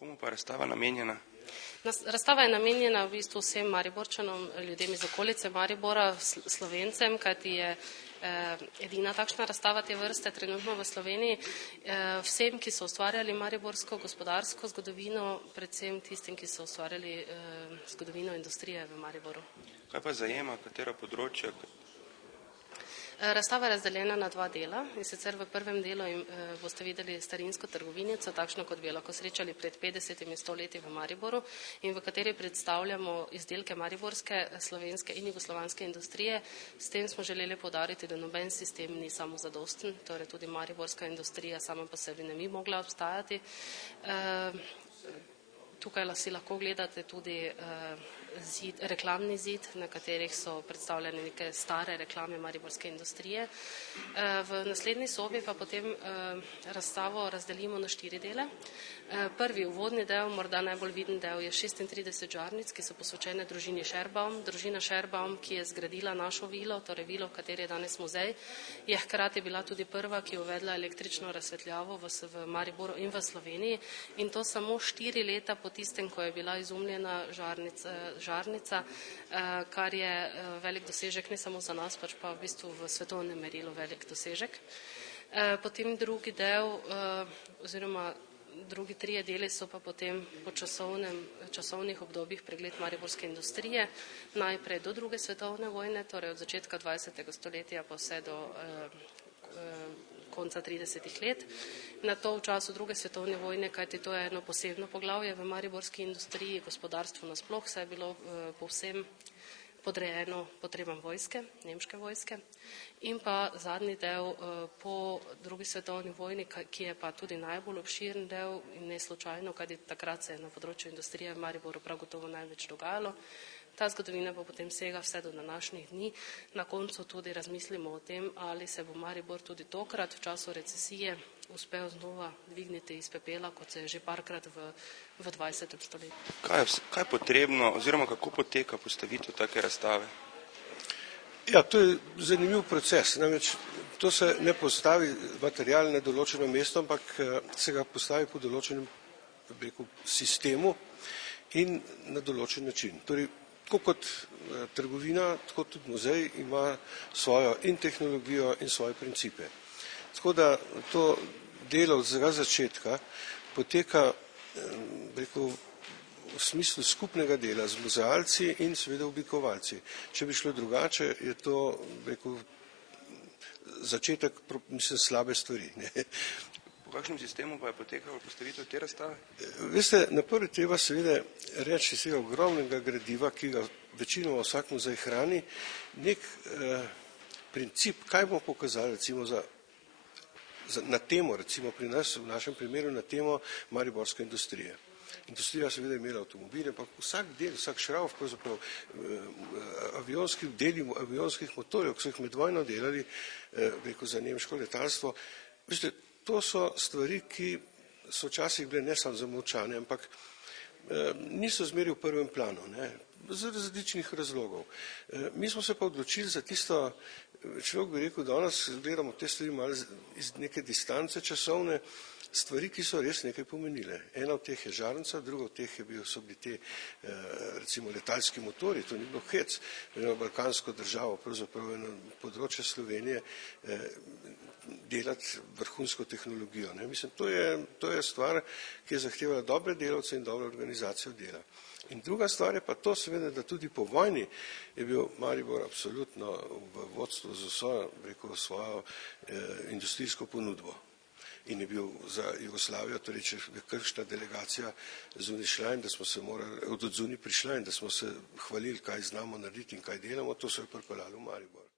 Komu pa je razstava namenjena? Razstava je namenjena v bistvu vsem Mariborčanom, ljudem iz okolice Maribora, Slovencem, kajti je edina takšna razstava te vrste trenutno v Sloveniji. Vsem, ki so ustvarjali mariborsko gospodarsko zgodovino, predvsem tistim, ki so ustvarjali zgodovino industrije v Mariboru. Kaj pa zajema, katera področja? Razstava je razdeljena na dva dela, in sicer v prvem delu boste videli starinsko trgovinico, takšno kot bi jo lahko srečali pred 50 in 100 leti v Mariboru, in v kateri predstavljamo izdelke mariborske, slovenske in jugoslovanske industrije. S tem smo želeli poudariti, da noben sistem ni samozadosten, torej tudi mariborska industrija sama po sebi ne bi mogla obstajati. Tukaj si lahko gledate tudi reklamni zid, na katerih so predstavljene neke stare reklame mariborske industrije. V naslednji sobi pa potem razstavo razdelimo na 4 dele. Prvi uvodni del, morda najbolj viden del, je 36 žarnic, ki so posvečene družini Šerbaum. Družina Šerbaum, ki je zgradila našo vilo, torej vilo, v kateri je danes muzej, je hkrati bila tudi prva, ki je uvedla električno razsvetljavo v Mariboru in v Sloveniji, in to samo 4 leta po tistem, ko je bila izumljena žarnica, kar je velik dosežek ne samo za nas, pač pa v bistvu v svetovnem merilu velik dosežek. Potem drugi del oziroma drugi 3 deli so pa potem po časovnih obdobjih pregled mariborske industrije, najprej do 2. svetovne vojne, torej od začetka 20. stoletja pa vse do konca 30. let. Na to v času 2. svetovne vojne, kajti to je eno posebno poglavje v mariborski industriji, gospodarstvu nasploh, saj je bilo povsem podrejeno potrebam vojske, nemške vojske. In pa zadnji del po 2. svetovni vojni, ki je pa tudi najbolj obširen del in ne slučajno, kajti takrat se je na področju industrije v Mariboru prav gotovo največ dogajalo. Ta zgodovina pa potem sega vse do današnjih dni. Na koncu tudi razmislimo o tem, ali se bo Maribor tudi tokrat v času recesije uspel znova dvigniti iz pepela, kot se je že parkrat v 20. stoletju. Kaj je potrebno oziroma kako poteka postavitev take razstave? Ja, to je zanimiv proces. Namreč to se ne postavi material na določeno mesto, ampak se ga postavi po določenem sistemu in na določen način. Torej, tako kot trgovina, tako tudi muzej ima svojo in tehnologijo in svoje principe. Tako da to delo od začetka poteka v smislu skupnega dela z muzealci in seveda oblikovalci. Če bi šlo drugače, je to začetek slabe stvari. Po kakšnem sistemu pa je potekala postavitev te razstave? Veste, najprej treba seveda reči iz tega ogromnega gradiva, ki ga večinoma vsak muzej hrani, nek princip, kaj bomo pokazali recimo na temo, recimo pri nas, v našem primeru na temo mariborske industrije. Industrija seveda je imela avtomobile, ampak vsak del, vsak šravf, pravzaprav deli avionskih motorjev, ki so jih med vojno delali, za nemško letalstvo. Veste, to so stvari, ki so včasih bile ne samo zamolčane, ampak niso zmeri v prvem planu, z različnih razlogov. Mi smo se pa odločili za tisto, človek bi rekel, danes gledamo te stvari malo iz neke distance časovne, stvari, ki so res nekaj pomenile. Ena od teh je žarnica, druga od teh so bili te recimo letalski motori, to ni bilo hec, eno balkansko državo, pravzaprav eno področje Slovenije, delati vrhunsko tehnologijo. Mislim, to je stvar, ki je zahtevala dobre delavce in dobro organizacijo dela. In druga stvar je pa to seveda, da tudi po vojni je bil Maribor absolutno v vodstvu z svojo industrijsko ponudbo. In je bil za Jugoslavijo, torej če je kakšna delegacija zunaj šla in da smo se morali, od zunaj prišla in da smo se hvalili, kaj znamo narediti in kaj delamo, to se je pripeljalo v Maribor.